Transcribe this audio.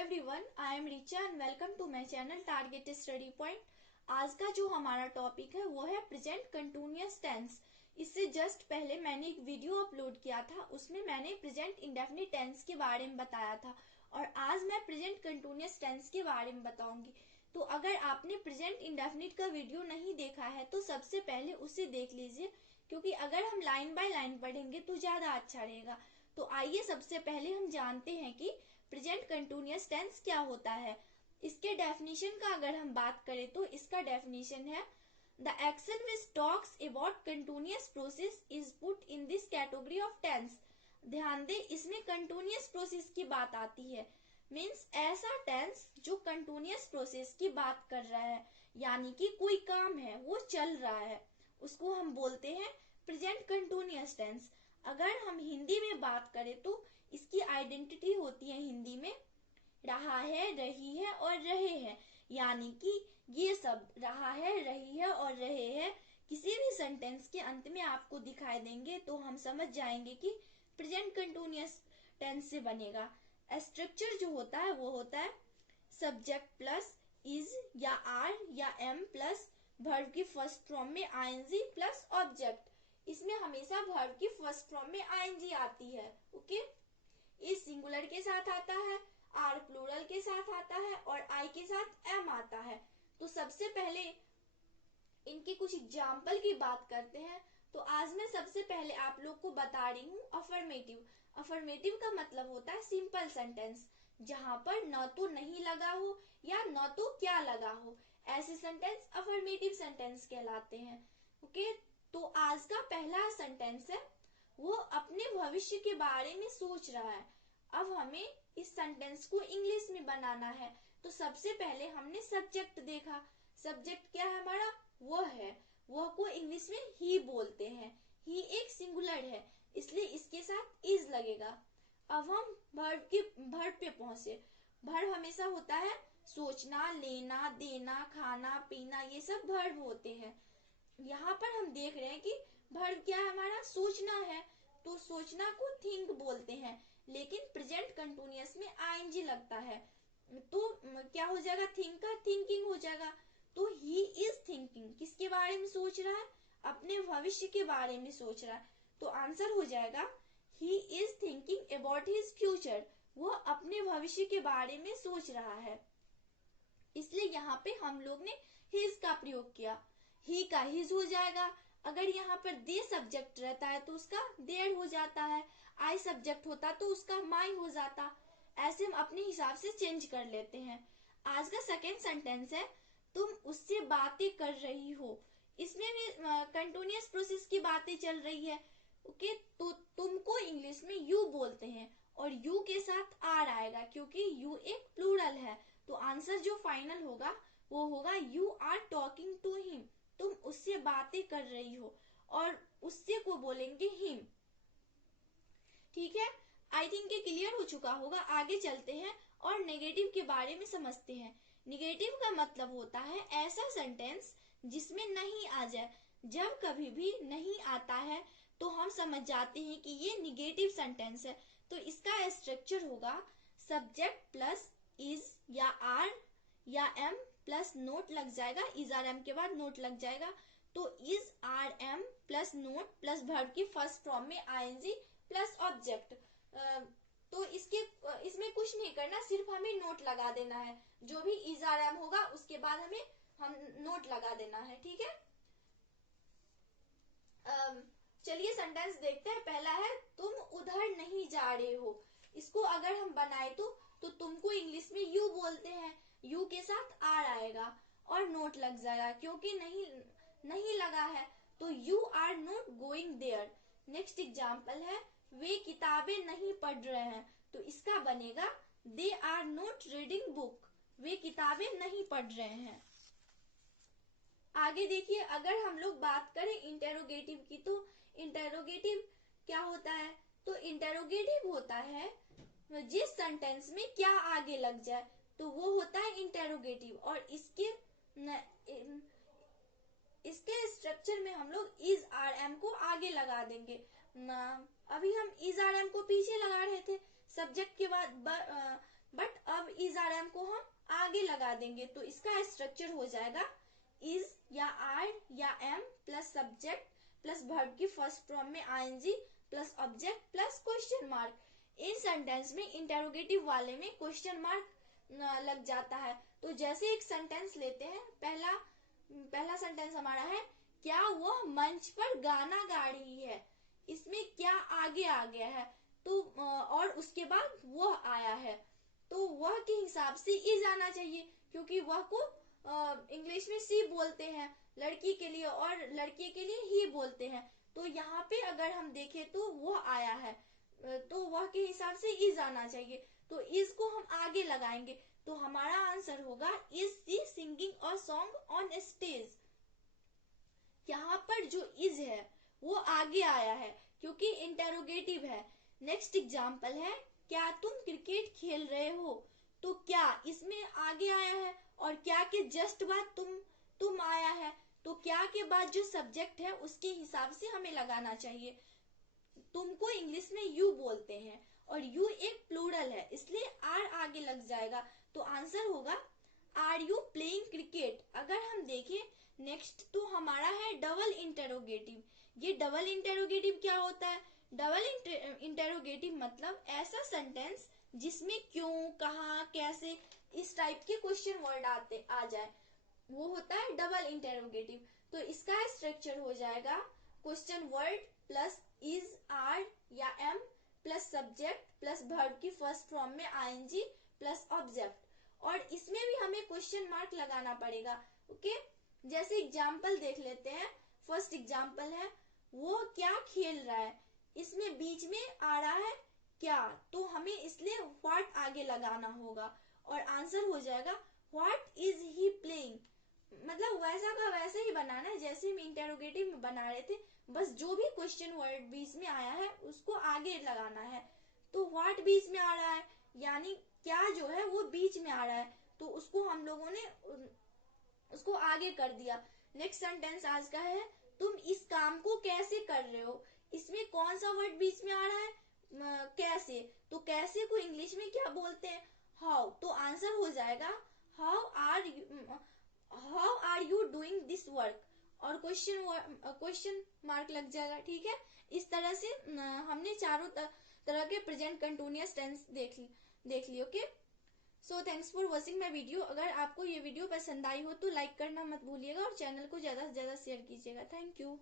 Everyone, I am Richa and welcome to my channel target study point. आज का जो हमारा टॉपिक है वो है प्रेजेंट कंटिन्यूअस टेंस। इससे जस्ट पहले मैंने एक वीडियो अपलोड किया था, उसमें मैंने प्रेजेंट इंडेफिनिट टेंस के बारे में बताया था और आज मैं प्रेजेंट कंटिन्यूअस टेंस के बारे में बताऊंगी। तो अगर आपने प्रेजेंट इंडेफिनिट का वीडियो नहीं देखा है तो सबसे पहले उसे देख लीजिए, क्योंकि अगर हम लाइन बाय लाइन पढ़ेंगे तो ज्यादा अच्छा रहेगा। तो आइए सबसे पहले हम जानते हैं कि प्रेजेंट कंटिन्यूअस टेंस क्या होता है। इसके डेफिनेशन का अगर हम बात करें तो इसका डेफिनेशन है the action which talks about continuous process is put in this category of tense. ध्यान दे, इसमें कंटिन्यूअस प्रोसेस की बात आती है। मीन्स ऐसा टेंस जो कंटिन्यूअस प्रोसेस की बात कर रहा है, यानी कि कोई काम है वो चल रहा है, उसको हम बोलते हैं प्रेजेंट कंटिन्यूअस टेंस। अगर हम हिंदी में बात करें तो इसकी आइडेंटिटी होती है हिंदी में रहा है, रही है और रहे हैं, यानी कि ये सब रहा है, रही है और रहे हैं किसी भी सेंटेंस के अंत में आपको दिखाई देंगे तो हम समझ जाएंगे कि प्रेजेंट कंटिन्यूअस टेंस से बनेगा। स्ट्रक्चर जो होता है वो होता है सब्जेक्ट प्लस इज या आर या एम प्लस वर्ब की फर्स्ट फॉर्म में आईएनजी प्लस ऑब्जेक्ट। इसमें हमेशा वर्ब की फर्स्ट फॉर्म में आईएनजी आती है। ओके, इस सिंगुलर के साथ आता है, आर प्लूरल के साथ आता है और आई के साथ एम आता है। तो सबसे पहले इनके कुछ एग्जाम्पल की बात करते हैं। तो आज मैं सबसे पहले आप लोग को बता रही हूँ अफर्मेटिव। अफर्मेटिव का मतलब होता है सिंपल सेंटेंस, जहां पर न तो नहीं लगा हो या न तो क्या लगा हो, ऐसे सेंटेंस अफर्मेटिव सेंटेंस कहलाते हैं। ओके, तो आज का पहला सेंटेंस है वो अपने भविष्य के बारे में सोच रहा है। अब हमें इस सेंटेंस को इंग्लिश में बनाना है। तो सबसे पहले हमने सब्जेक्ट देखा। सब्जेक्ट क्या है हमारा? वह है। वह को इंग्लिश में ही बोलते हैं। ही एक सिंगुलर है, इसलिए इसके साथ इज लगेगा। अब हम वर्ब पे पहुंचे। वर्ब हमेशा होता है सोचना, लेना, देना, खाना, पीना, ये सब वर्ब होते हैं। यहाँ पर हम देख रहे हैं कि वर्ब क्या है हमारा? सोचना है, तो सोचना को थिंक बोलते हैं, लेकिन प्रेजेंट कंटिन्यूअस में आईएनजी लगता है तो क्या हो जाएगा? थिंक का थिंकिंग हो जाएगा। तो ही इज थिंकिंग, किसके बारे में सोच रहा है? अपने भविष्य के बारे में सोच रहा है। तो आंसर हो जाएगा he is thinking about his future. वह अपने भविष्य के बारे में सोच रहा है, इसलिए यहाँ पे हम लोग ने हिज का प्रयोग किया। ही का हिज हो जाएगा। अगर यहाँ पर दे सब्जेक्ट रहता है तो उसका देयर हो जाता है, आई सब्जेक्ट होता तो उसका माई हो जाता। ऐसे हम अपने हिसाब से चेंज कर लेते हैं। आज का सेकेंड सेंटेंस है तुम उससे बातें कर रही हो। इसमें भी कंटिन्यूअस प्रोसेस की बातें चल रही है। ओके, तो तुमको इंग्लिश में यू बोलते हैं और यू के साथ आर आएगा क्योंकि यू एक प्लूरल है। तो आंसर जो फाइनल होगा वो होगा you are talking to him. तुम उससे बातें कर रही हो और उससे को बोलेंगे हिम। ठीक है, आई थिंक ये क्लियर हो चुका होगा। आगे चलते हैं और नेगेटिव के बारे में समझते हैं। नेगेटिव का मतलब होता है ऐसा सेंटेंस जिसमें नहीं आ जाए। जब कभी भी नहीं आता है तो हम समझ जाते हैं कि ये निगेटिव सेंटेंस है। तो इसका स्ट्रक्चर होगा सब्जेक्ट प्लस इज या आर या एम प्लस नोट लग जाएगा, इज आर एम के बाद नोट लग जाएगा। तो is are am plus not plus verb की फर्स्ट फॉर्म में आईएनजी प्लस ऑब्जेक्ट। तो इसमें कुछ नहीं करना, सिर्फ हमें नोट लगा देना है। जो भी इज आर एम होगा उसके बाद हम नोट लगा देना है। ठीक है, चलिए सेंटेंस देखते हैं। पहला है तुम उधर नहीं जा रहे हो। इसको अगर हम बनाए तो तुमको इंग्लिश में यू बोलते हैं, यू के साथ आर आएगा और नोट लग जाएगा क्योंकि नहीं लगा है। तो you are not going there. Next example है वे किताबें नहीं पढ़ रहे हैं। तो इसका बनेगा they are not reading book. वे किताबें नहीं पढ़ रहे हैं। आगे देखिए, अगर हम लोग बात करें इंटेरोगेटिव की तो इंटेरोगेटिव क्या होता है? तो इंटेरोगेटिव होता है जिस सेंटेंस में क्या आगे लग जाए तो वो होता है इंटेरोगेटिव। और इसके स्ट्रक्चर में हम लोग इज आर एम को आगे लगा देंगे। अभी हम इज आर एम को पीछे लगा रहे थे सब्जेक्ट के बाद, बट अब इज आर एम को हम आगे लगा देंगे। तो इसका स्ट्रक्चर हो जाएगा इज या आर या am plus subject plus verb की फर्स्ट फॉर्म में ING plus object plus question mark. इन सेंटेंस में इंटेरोगेटिव वाले में क्वेश्चन मार्क लग जाता है। तो जैसे एक सेंटेंस लेते हैं, पहला सेंटेंस हमारा है क्या वह मंच पर गाना गा रही है। इसमें क्या आगे आ गया है, तो और उसके बाद वह आया है, तो वह के हिसाब से इज आना चाहिए, क्योंकि वह को इंग्लिश में सी बोलते हैं लड़की के लिए और लड़के के लिए ही बोलते हैं। तो यहाँ पे अगर हम देखें तो वह आया है, तो वह के हिसाब से इज आना चाहिए। तो इज को हम आगे लगाएंगे, तो हमारा आंसर होगा is she singing a song on stage. यहाँ पर जो इज है वो आगे आया है क्योंकि इंटेरोगेटिव है। नेक्स्ट एग्जाम्पल है क्या तुम क्रिकेट खेल रहे हो। तो क्या इसमें आगे आया है और क्या के जस्ट बाद तुम आया है। तो क्या के बाद जो सब्जेक्ट है उसके हिसाब से हमें लगाना चाहिए। तुमको इंग्लिश में यू बोलते हैं और यू एक प्लूरल है, इसलिए आर आगे लग जाएगा। तो आंसर होगा आर यू प्लेइंग क्रिकेट। अगर हम देखें नेक्स्ट तो हमारा है डबल इंटेरोगेटिव। ये डबल इंटेरोगेटिव क्या होता है। डबल इंटेरोगेटिव मतलब ऐसा सेंटेंस जिसमें क्यों, कहाँ, कैसे इस टाइप के क्वेश्चन वर्ड आ जाए, वो होता है डबल इंटेरोगेटिव। तो इसका स्ट्रक्चर हो जाएगा question word plus is are या am plus subject plus verb की फर्स्ट फॉर्म में आईएनजी प्लस ऑब्जेक्ट, और इसमें भी हमें क्वेश्चन मार्क लगाना पड़ेगा। ओके, जैसे एग्जाम्पल देख लेते हैं। फर्स्ट एग्जाम्पल है वो क्या खेल रहा है, इसमें बीच में आ रहा है क्या, तो हमें इसलिए व्हाट आगे लगाना होगा और आंसर हो जाएगा व्हाट इज ही प्लेइंग। मतलब वैसा का वैसे ही बनाना है जैसे हम इंटेरोगेटिव में बना रहे थे, बस जो भी क्वेश्चन वर्ड बीच में आया है उसको आगे लगाना है। तो व्हाट बीच में आ रहा है यानी क्या जो है वो बीच में आ रहा है, तो उसको हम लोगों ने उसको आगे कर दिया। नेक्स्ट सेंटेंस आज का है तुम इस काम को कैसे कर रहे हो। इसमें कौन सा वर्ड बीच में आ रहा है, कैसे। तो कैसे को इंग्लिश में क्या बोलते हैं, हाउ। तो आंसर हो जाएगा how are you doing this work, और क्वेश्चन मार्क लग जाएगा। ठीक है, इस तरह से हमने चारों तरह के प्रेजेंट कंटिन्यूअस टेंस देख ली। Okay, so thanks for watching my video. अगर आपको ये वीडियो पसंद आई हो तो लाइक करना मत भूलिएगा और चैनल को ज्यादा से ज्यादा शेयर कीजिएगा। Thank you.